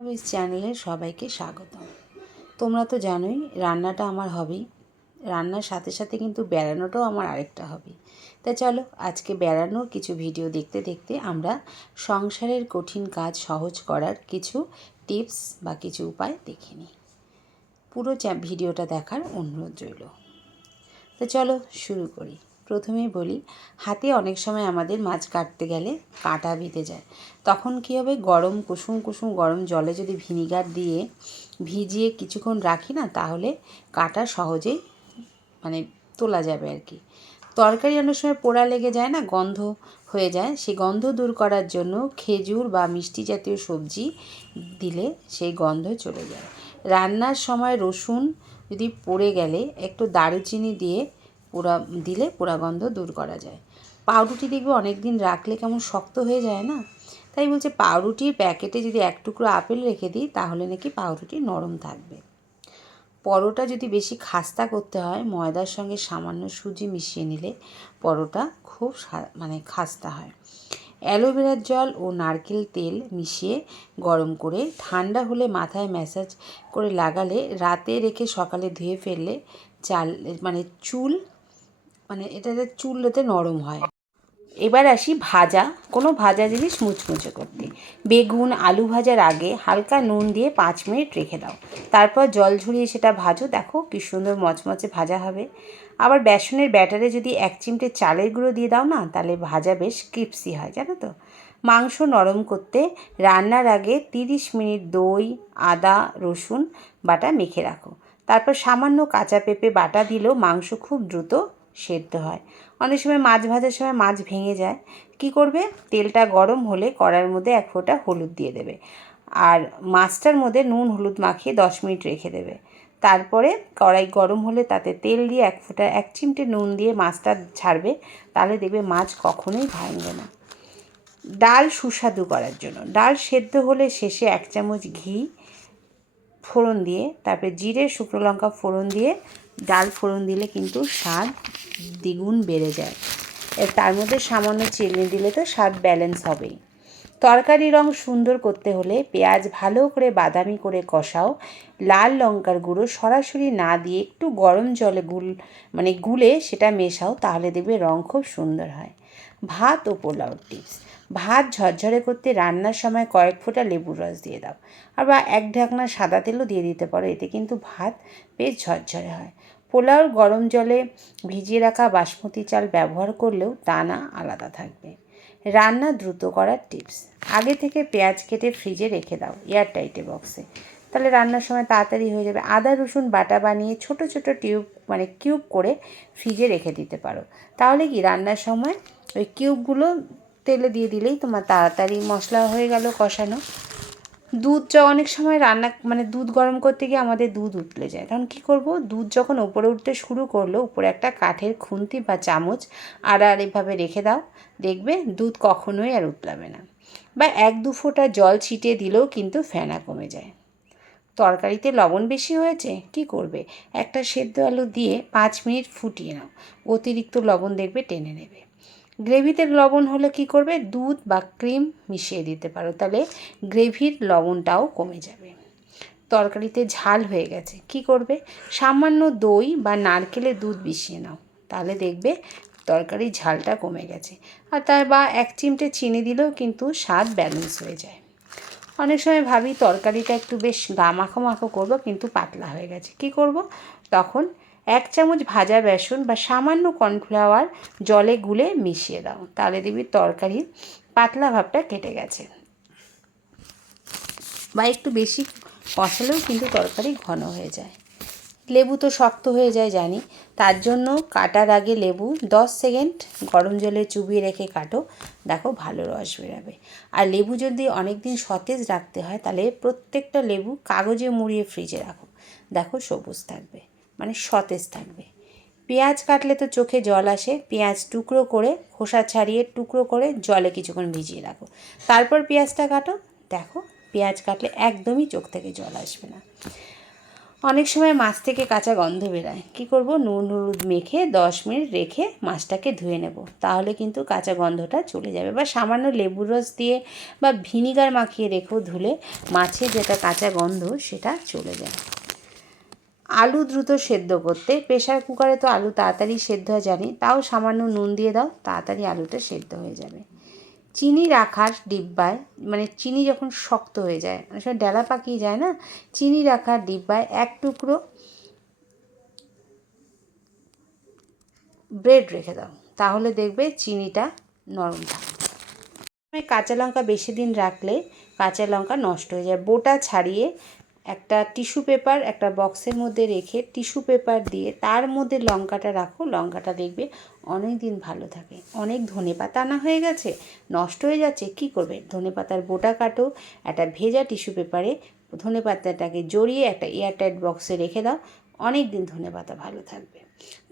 Miss চ্যানেলে সবাইকে স্বাগতম। তোমরা তো জানোই রান্নাটা আমার হবি। রান্নার সাথে সাথে কিন্তু বেড়ানোটাও আমার আরেকটা হবি। তাই চলো আজকে বেড়ানোর কিছু ভিডিও দেখতে দেখতে আমরা সংসারের কঠিন কাজ সহজ করার কিছু টিপস বা কিছু উপায় দেখে নিই। পুরো ভিডিওটা দেখার অনুরোধ রইল। তো চলো শুরু করি। প্রথমেই বলি, হাতে অনেক সময় আমাদের মাছ কাটতে গেলে কাঁটা বিঁধে যায়। তখন কী হবে, গরম কুসুম কুসুম গরম জলে যদি ভিনিগার দিয়ে ভিজিয়ে কিছুক্ষণ রাখি না, তাহলে কাঁটা সহজেই তোলা যাবে আর কি। তরকারি অনেক সময় পোড়া লেগে যায় না, গন্ধ হয়ে যায়, সেই গন্ধ দূর করার জন্য খেজুর বা মিষ্টি জাতীয় সবজি দিলে সেই গন্ধ চলে যায়। রান্নার সময় রসুন যদি পড়ে গেলে একটু দারুচিনি দিয়ে পোড়া গন্ধ দূর করা যায়। পাউরুটি দেখবে অনেক দিন রাখলে কেমন শক্ত হয়ে যায় না, তাই বলছে পাউরুটির প্যাকেটে যদি এক টুকরো আপেল রেখে দিই তাহলে নাকি পাউরুটি নরম থাকবে। পরোটা যদি বেশি খাস্তা করতে হয়, ময়দার সঙ্গে সামান্য সুজি মিশিয়ে নিলে পরোটা খুব খাস্তা হয়। অ্যালোভেরার জল ও নারকেল তেল মিশিয়ে গরম করে ঠান্ডা হলে মাথায় ম্যাসাজ করে লাগালে রাতে রেখে সকালে ধুয়ে ফেললে চুলতে নরম হয়। এবার আসি কোনো ভাজা জিনিস মুচমুচে করতে। বেগুন আলু ভাজার আগে হালকা নুন দিয়ে 5 মিনিট রেখে দাও, তারপর জল ঝরিয়ে সেটা ভাজো, দেখো কি সুন্দর মচমচে ভাজা হবে। আবার বেসনের ব্যাটারে যদি 1 চিমটে চালের গুঁড়ো দিয়ে দাও না, তাহলে ভাজা বেশ ক্রিপসি হয়, জানো তো। মাংস নরম করতে রান্নার আগে 30 মিনিট দই আদা রসুন বাটা মেখে রাখো, তারপর সামান্য কাঁচা পেঁপে বাটা দিলেও মাংস খুব দ্রুত সেদ্ধ হয়। অনেক সময় মাছ ভাজার সময় মাছ ভেঙে যায়, কি করবে, তেলটা গরম হলে কড়াইয়ের মধ্যে 1 ফোঁটা হলুদ দিয়ে দেবে, আর মাছটার মধ্যে নুন হলুদ মাখিয়ে 10 মিনিট রেখে দেবে। তারপরে কড়াই গরম হলে তাতে তেল দিয়ে 1 চিমটে নুন দিয়ে মাছটা ছাড়বে, তাহলে দেখবে মাছ কখনোই ভাঙবে না। ডাল সুস্বাদু করার জন্য ডাল সেদ্ধ হলে শেষে 1 চামচ ঘি ফোড়ন দিয়ে, তারপরে জিরে শুকনো লঙ্কা ফোড়ন দিয়ে ডাল ফোড়ন দিলে কিন্তু স্বাদ দ্বিগুণ বেড়ে যায়। তার মধ্যে সামান্য চিনি দিলে তো স্বাদ ব্যালেন্স হবেই। তরকারি রং সুন্দর করতে হলে পেঁয়াজ ভালো করে বাদামি করে কষাও, লাল লঙ্কার গুঁড়ো সরাসরি না দিয়ে একটু গরম জলে গুলে সেটা মেশাও, তাহলে দেখবে রং খুব সুন্দর হয়। ভাত ও পোলাও টিপস। ভাত ঝরঝরে করতে রান্নার সময় কয়েক ফোঁটা লেবুর রস দিয়ে দাও, আর বা 1 ঢাকনা সাদা তেলও দিয়ে দিতে পারো, এতে কিন্তু ভাত বেশ ঝরঝরে হয়। পোলাও গরম জলে ভিজিয়ে রাখা বাসমতি চাল ব্যবহার করলেও দানা আলাদা থাকবে। রান্না দ্রুত করার টিপস। আগে থেকে পেঁয়াজ কেটে ফ্রিজে রেখে দাও এয়ারটাইট বক্সে, তাহলে রান্নার সময় তাড়াতাড়ি হয়ে যাবে। আদা রসুন বাটা বানিয়ে ছোট ছোট কিউব করে ফ্রিজে রেখে দিতে পারো, তাহলে কি রান্নার সময় ওই কিউবগুলো তেলে দিয়ে দিলেই তোমার তাড়াতাড়ি মশলা হয়ে গেল কষানো। অনেক সময় দুধ গরম করতে গিয়ে আমাদের দুধ উতলে যায়, তখন কী করব, দুধ যখন ওপরে উঠতে শুরু করলো, উপরে একটা কাঠের খুন্তি বা চামচ এভাবে রেখে দাও, দেখবে দুধ কখনোই আর উতলাবে না। বা 1-2 ফোঁটা জল ছিটিয়ে দিলেও কিন্তু ফেনা কমে যায়। তরকারিতে লবণ বেশি হয়েছে, কি করবে, একটা সেদ্ধ আলু দিয়ে 5 মিনিট ফুটিয়ে নাও, অতিরিক্ত লবণ দেখবে টেনে নেবে। গ্রেভিতে লবণ হলে কি করবে, দুধ বা ক্রিম মিশিয়ে দিতে পারো, তাহলে গ্রেভির লবণটাও কমে যাবে। তরকারিতে ঝাল হয়ে গেছে, কি করবে, সামান্য দই বা নারকেলের দুধ মিশিয়ে নাও, তাহলে দেখবে তরকারির ঝালটা কমে গেছে। আর 1 চিমটে চিনি দিলেও কিন্তু স্বাদ ব্যালেন্স হয়ে যায়। অনেক সময় ভাবি তরকারিটা একটু বেশ মাখো মাখো করবো, কিন্তু পাতলা হয়ে গেছে, কি করব, তখন 1 চামচ ভাজা বেসন বা সামান্য কর্নফ্লাওয়ার জলে গুলে মিশিয়ে দাও, তাহলে দেখবি তরকারির পাতলা ভাবটা কেটে গেছে। বা একটু বেশি কষালেও কিন্তু তরকারি ঘন হয়ে যায়। লেবু তো শক্ত হয়ে যায় জানি, তার জন্য কাটার আগে লেবু 10 সেকেন্ড গরম জলে চুবিয়ে রেখে কাটো, দেখো ভালো রস বেরাবে। আর লেবু যদি অনেক দিন সতেজ রাখতে হয়, তাহলে প্রত্যেকটা লেবু কাগজে মুড়িয়ে ফ্রিজে রাখো, দেখো সবুজ থাকবে, সতেজ থাকবে। পেঁয়াজ কাটলে তো চোখে জল আসে, পেঁয়াজ টুকরো করে খোসা ছাড়িয়ে টুকরো করে জলে কিছুক্ষণ ভিজিয়ে রাখো, তারপর পেঁয়াজটা কাটো, দেখো পেঁয়াজ কাটলে একদমই চোখ থেকে জল আসবে না। অনেক সময় মাছ থেকে কাঁচা গন্ধ বেরায়, কী করব, নুন হলুদ মেখে 10 মিনিট রেখে মাছটাকে ধুয়ে নেব, তাহলে কিন্তু কাঁচা গন্ধটা চলে যাবে। বা সামান্য লেবুর রস দিয়ে বা ভিনিগার মাখিয়ে রেখেও ধুলে মাছের যেটা কাঁচা গন্ধ সেটা চলে যায়। আলু দ্রুত সেদ্ধ করতে প্রেশার কুকারে তো আলু তাড়াতাড়ি সেদ্ধ হয় জানি, তাও সামান্য নুন দিয়ে দাও, তাড়াতাড়ি আলুটা সেদ্ধ হয়ে যাবে। চিনি রাখার ডিব্বায়, মানে চিনি যখন শক্ত হয়ে যায়, অনেক সময় ডেলা পাকিয়ে যায় না, চিনি রাখার ডিব্বায় 1 টুকরো ব্রেড রেখে দাও, তাহলে দেখবে চিনিটা নরম থাকে। কাঁচা লঙ্কা বেশি দিন রাখলে কাঁচা লঙ্কা নষ্ট হয়ে যায়। বোটা ছাড়িয়ে একটা টিস্যু পেপার একটা বক্সের মধ্যে রেখে টিস্যু পেপার দিয়ে তার মধ্যে লঙ্কাটা রাখো, লঙ্কাটা দেখবে অনেক দিন ভালো থাকে। অনেক ধনেপাতা আনা হয়ে গেছে, নষ্ট হয়ে যাচ্ছে, কি করবে, ধনেপাতার বোটা কাটো, একটা ভেজা টিস্যু পেপারে ধনেপাতাটাকে জড়িয়ে একটা এয়ারটাইট বক্সে রেখে দাও, অনেক দিন ধনেপাতা ভালো থাকবে।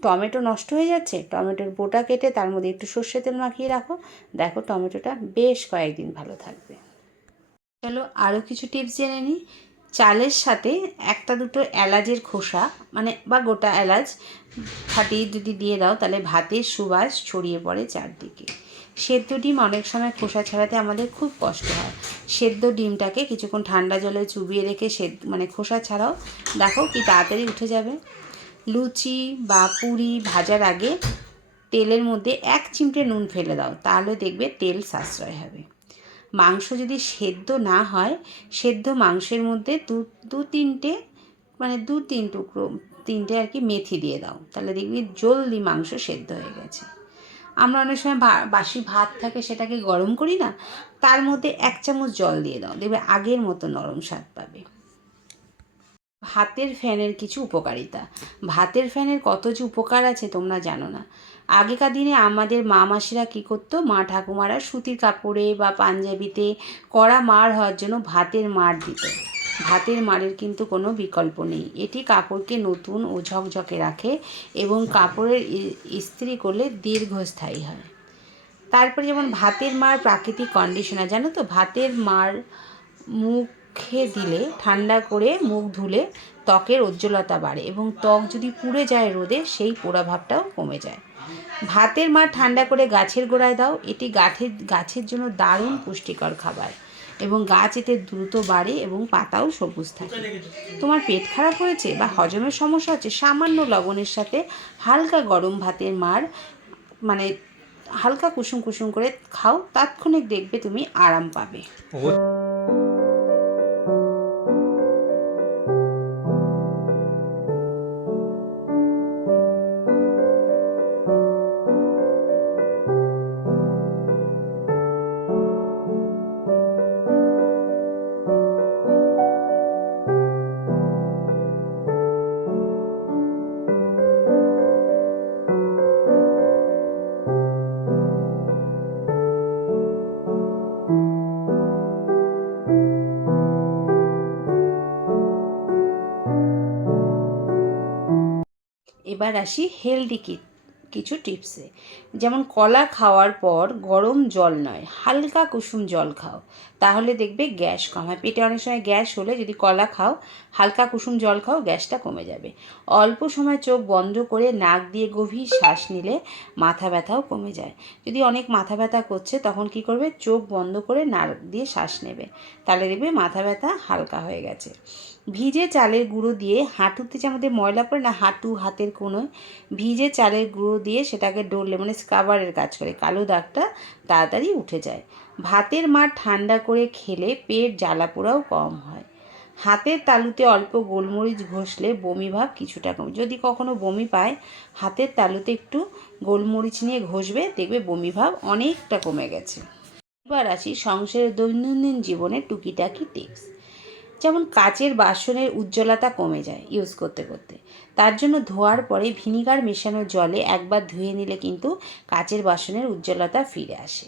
টমেটো নষ্ট হয়ে যাচ্ছে, টমেটোর বোটা কেটে তার মধ্যে একটু সর্ষে তেল মাখিয়ে রাখো, দেখো টমেটোটা বেশ কয়েকদিন ভালো থাকবে। চলো আরও কিছু টিপস জেনে নিই। চালের সাথে 1-2 এলাচের খোসা, মানে বা গোটা এলাচ ফাটিয়ে যদি দিয়ে দাও, তাহলে ভাতের সুবাস ছড়িয়ে পড়ে চারদিকে। সেদ্ধ ডিম অনেক সময় খোসা ছাড়াতে আমাদের খুব কষ্ট হয়, সেদ্ধ ডিমটাকে কিছুক্ষণ ঠান্ডা জলে চুবিয়ে রেখে মানে খোসা ছাড়াও, দেখো কি তাড়াতাড়ি উঠে যাবে। লুচি বা পুরি ভাজার আগে তেলের মধ্যে 1 চিমটে নুন ফেলে দাও, তাহলে দেখবে তেল সাশ্রয় হবে। মাংস যদি সেদ্ধ না হয়, সেদ্ধ মাংসের মধ্যে দু তিনটে টুকরো, তিনটে আর কি, মেথি দিয়ে দাও, তাহলে দেখবি জলদি মাংস সেদ্ধ হয়ে গেছে। আমরা অনেক সময় বাসি ভাত থাকে সেটাকে গরম করি না, তার মধ্যে 1 চামচ জল দিয়ে দাও, দেখবে আগের মতো নরম স্বাদ পাবে। ভাতের ফ্যানের কিছু উপকারিতা। ভাতের ফ্যানের কত যে উপকার আছে তোমরা জানো না। আগেকার দিনে আমাদের মা মাসিরা কী করতো, মা ঠাকুমারা সুতির কাপড়ে বা পাঞ্জাবিতে কড়া মাড় হওয়ার জন্য ভাতের মাড় দিত। ভাতের মাড়ের কিন্তু কোনো বিকল্প নেই, এটি কাপড়কে নতুন ও ঝকঝকে রাখে এবং কাপড়ের ইস্ত্রি করলে দীর্ঘস্থায়ী হয়। তারপরে যেমন ভাতের মাড় প্রাকৃতিক কন্ডিশনার, জানো তো, ভাতের মাড় মুখে দিলে ঠান্ডা করে মুখ ধুলে ত্বকের উজ্জ্বলতা বাড়ে এবং ত্বক যদি পুড়ে যায় রোদে, সেই পোড়া ভাবটাও কমে যায়। ভাতের মাড় ঠান্ডা করে গাছের গোড়ায় দাও, এটি গাছের জন্য দারুণ পুষ্টিকর খাবার এবং গাছ এতে দ্রুত বাড়ে এবং পাতাও সবুজ থাকে। তোমার পেট খারাপ হয়েছে বা হজমের সমস্যা হচ্ছে, সামান্য লবণের সাথে হালকা গরম ভাতের মাড়, মানে হালকা কুসুম কুসুম করে খাও, তাৎক্ষণিক দেখবে তুমি আরাম পাবে। এবার আসি হেলদি কিছু টিপসে। যেমন কলা খাওয়ার পর গরম জল নয়, হালকা কুসুম জল খাও, তাহলে দেখবে গ্যাস কম হয়। পেটে অনেক সময় গ্যাস হলে যদি কলা খাও, হালকা কুসুম জল খাও, গ্যাসটা কমে যাবে। অল্প সময় চোখ বন্ধ করে নাক দিয়ে গভীর শ্বাস নিলে মাথা ব্যথাও কমে যায়। যদি অনেক মাথা ব্যথা করছে, তখন কি করবে, চোখ বন্ধ করে নাক দিয়ে শ্বাস নেবে, তাহলে দেখবে মাথা ব্যথা হালকা হয়ে গেছে। ভিজে চালের গুঁড়ো দিয়ে হাঁটুতে, যে আমাদের ময়লা পড়ে না হাঁটু, হাতের কোনোয়, ভিজে চালের গুঁড়ো দিয়ে সেটাকে ডললে, মানে স্ক্রাবারের কাজ করে, কালো দাগটা তাড়াতাড়ি উঠে যায়। ভাতের মাড় ঠান্ডা করে খেলে পেট জ্বালা পোড়াও কম হয়। হাতের তালুতে অল্প গোলমরিচ ঘষলে বমি ভাব কিছুটা কমে। যদি কখনো বমি পায়, হাতের তালুতে একটু গোলমরিচ নিয়ে ঘষবে, দেখবে বমি ভাব অনেকটা কমে গেছে। এবার আসি সংসারের দৈনন্দিন জীবনের টুকিটাকি টিপস। যেমন কাচের বাসনের উজ্জ্বলতা কমে যায় ইউজ করতে করতে, তার জন্য ধোয়ার পরে ভিনিগার মেশানো জলে একবার ধুয়ে নিলে কিন্তু কাচের বাসনের উজ্জ্বলতা ফিরে আসে।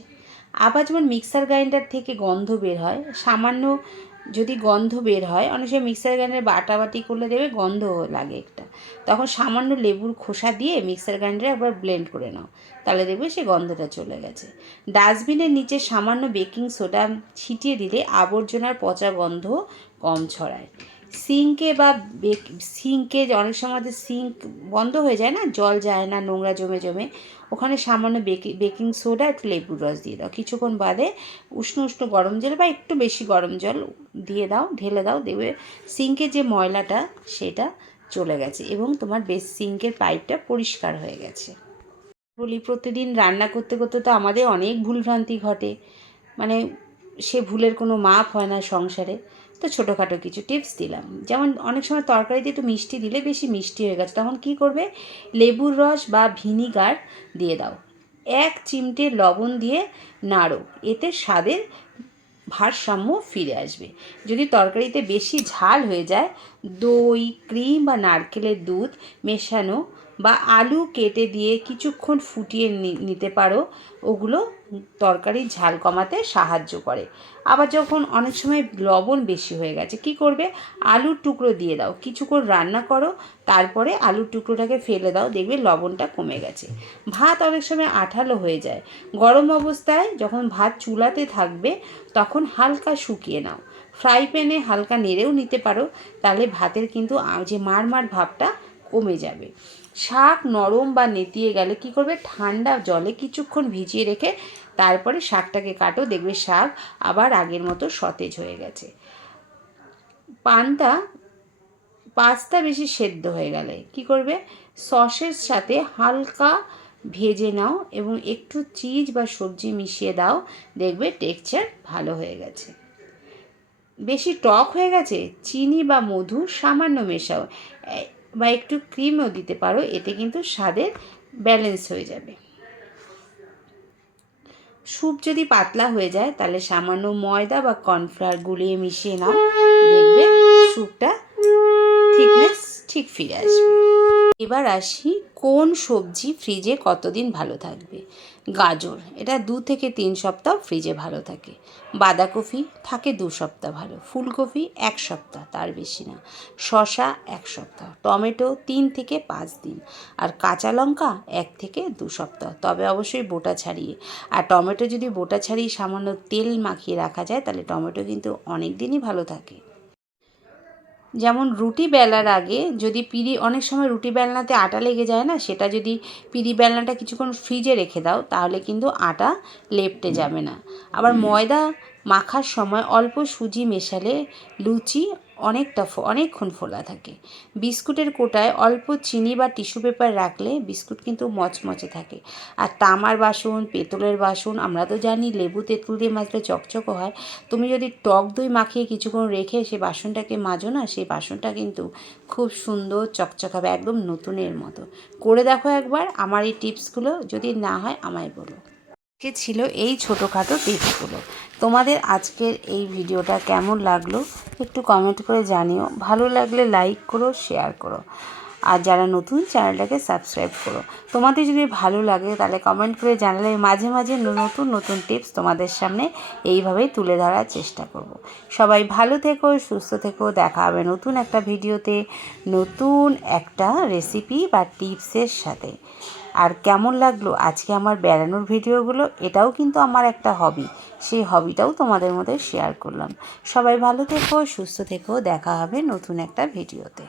আবার যেমন মিক্সার গ্রাইন্ডার থেকে গন্ধ বের হয়, সামান্য যদি গন্ধ বের হয়, অনেক সময় মিক্সার গ্রাইন্ডারে বাটাবাটি করলে দেবে গন্ধ লাগে একটা, তখন সামান্য লেবুর খোসা দিয়ে মিক্সার গ্রাইন্ডারে একবার ব্লেন্ড করে নাও, তাহলে দেখবে সে গন্ধটা চলে গেছে। ডাস্টবিনের নিচে সামান্য বেকিং সোডা ছিটিয়ে দিলে আবর্জনার পচা গন্ধ কম ছড়ায়। সিঙ্কে বা সিঙ্কে অনেক সময় আমাদের সিঙ্ক বন্ধ হয়ে যায় না, জল যায় না, নোংরা জমে জমে, ওখানে সামান্য বেকিং সোডা একটু লেবুর রস দিয়ে দাও। কিছুক্ষণ বাদে উষ্ণ উষ্ণ গরম জল বা একটু বেশি গরম জল দিয়ে দাও, ঢেলে দাও, দেখবে সিঙ্কের যে ময়লাটা সেটা চলে গেছে এবং তোমার সিঙ্কের পাইপটা পরিষ্কার হয়ে গেছে। বলি প্রতিদিন রান্না করতে করতে তো আমাদের অনেক ভুলভ্রান্তি ঘটে, মানে সে ভুলের কোনো মাপ হয় না সংসারে। তো ছোটোখাটো কিছু টিপস দিলাম, যেমন অনেক সময় তরকারিতে একটু মিষ্টি দিলে বেশি মিষ্টি হয়ে গেছে, তখন কি করবে, লেবুর রস বা ভিনিগার দিয়ে দাও, 1 চিমটে লবণ দিয়ে নাড়ো, এতে স্বাদের ভারসাম্য ফিরে আসবে। যদি তরকারিতে বেশি ঝাল হয়ে যায়, দই, ক্রিম বা নারকেলের দুধ মেশানো বা আলু কেটে দিয়ে কিছুক্ষণ ফুটিয়ে নিতে পারো, ওগুলো তরকারির ঝাল কমাতে সাহায্য করে। আবার যখন অনেক সময় লবণ বেশি হয়ে গেছে, কি করবে, আলুর টুকরো দিয়ে দাও, কিছুক্ষণ রান্না করো, তারপরে আলুর টুকরোটাকে ফেলে দাও, দেখবে লবণটা কমে গেছে। ভাত অনেক সময় আঠালো হয়ে যায়, গরম অবস্থায় যখন ভাত চুলাতে থাকবে তখন হালকা শুকিয়ে নাও, ফ্রাই প্যানে হালকা নেড়েও নিতে পারো, তাহলে ভাতের কিন্তু যে মারমার ভাবটা কমে যাবে। শাক নরম বা নেতিয়ে গেলে কি করবে, ঠান্ডা জলে কিছুক্ষণ ভিজিয়ে রেখে তারপরে শাকটাকে কাটো, দেখবে শাক আবার আগের মতো সতেজ হয়ে গেছে। পাস্তা বেশি সেদ্ধ হয়ে গেলে কি করবে, সসের সাথে হালকা ভেজে নাও এবং একটু চিজ বা সবজি মিশিয়ে দাও, দেখবে টেক্সচার ভালো হয়ে গেছে। বেশি টক হয়ে গেছে, চিনি বা মধু সামান্য মেশাও বা একটু ক্রিমও দিতে পারো, এতে কিন্তু স্বাদের ব্যালেন্স হয়ে যাবে। স্যুপ যদি পাতলা হয়ে যায় তাহলে সামান্য ময়দা বা কর্নফ্লাওয়ার গুলিয়ে মিশিয়ে নাও, দেখবে স্যুপটা থিকনেস ঠিক ফিরে আসবে। এবার আসি কোন সবজি ফ্রিজে কতদিন ভালো থাকবে। গাজর, এটা 2 থেকে 3 সপ্তাহ ফ্রিজে ভালো থাকে। বাঁধাকপি থাকে 2 সপ্তাহ ভালো। ফুলকপি 1 সপ্তাহ, তার বেশি না। শসা 1 সপ্তাহ। টমেটো 3 থেকে 5 দিন। আর কাঁচা লঙ্কা 1 থেকে 2 সপ্তাহ, তবে অবশ্যই বোটা ছাড়িয়ে। আর টমেটো যদি বোটা ছাড়িয়ে সামান্য তেল মাখিয়ে রাখা যায় তাহলে টমেটো কিন্তু অনেক দিনই ভালো থাকে। যেমন রুটি বেলার আগে যদি অনেক সময় রুটি বেলনাতে আটা লেগে যায় না, সেটা যদি বেলনাটা কিছুক্ষণ ফ্রিজে রেখে দাও তাহলে কিন্তু আটা লেপ্টে যাবে না। আবার ময়দা মাখার সময় অল্প সুজি মেশালে লুচি অনেকক্ষণ ফোলা থাকে। বিস্কুটের কোটায় অল্প চিনি বা টিস্যু পেপার রাখলে বিস্কুট কিন্তু মচমচে থাকে। আর তামার বাসন, পেতলের বাসন আমরা তো জানি লেবু তেঁতুল দিয়ে মাজলে চকচকে হয়। তুমি যদি টক দই মাখিয়ে কিছুক্ষণ রেখে সেই বাসনটাকে মাজো না, সেই বাসনটা কিন্তু খুব সুন্দর চকচক হবে, একদম নতুনের মতো। করে দেখো একবার আমার এই টিপসগুলো, যদি না হয় আমায় বলো। আজকে ছিল এই ছোটোখাটো টিপসগুলো। তোমাদের আজকের এই ভিডিওটা কেমন লাগলো একটু কমেন্ট করে জানিও। ভালো লাগলে লাইক করো, শেয়ার করো, আর যারা নতুন চ্যানেলটাকে সাবস্ক্রাইব করো। তোমাদের যদি ভালো লাগে তাহলে কমেন্ট করে জানালে মাঝে মাঝে নতুন নতুন টিপস তোমাদের সামনে এইভাবেই তুলে ধরার চেষ্টা করব। সবাই ভালো থেকো, সুস্থ থেকো, দেখা হবে নতুন একটা ভিডিওতে নতুন একটা রেসিপি বা টিপসের সাথে। আর কেমন লাগলো আজকে আমার বেড়ানোর ভিডিওগুলো, এটাও কিন্তু আমার একটা হবি, সেই হবিটাও তোমাদের মধ্যে শেয়ার করলাম। সবাই ভালো থেকো, সুস্থ থেকো, দেখা হবে নতুন একটা ভিডিওতে।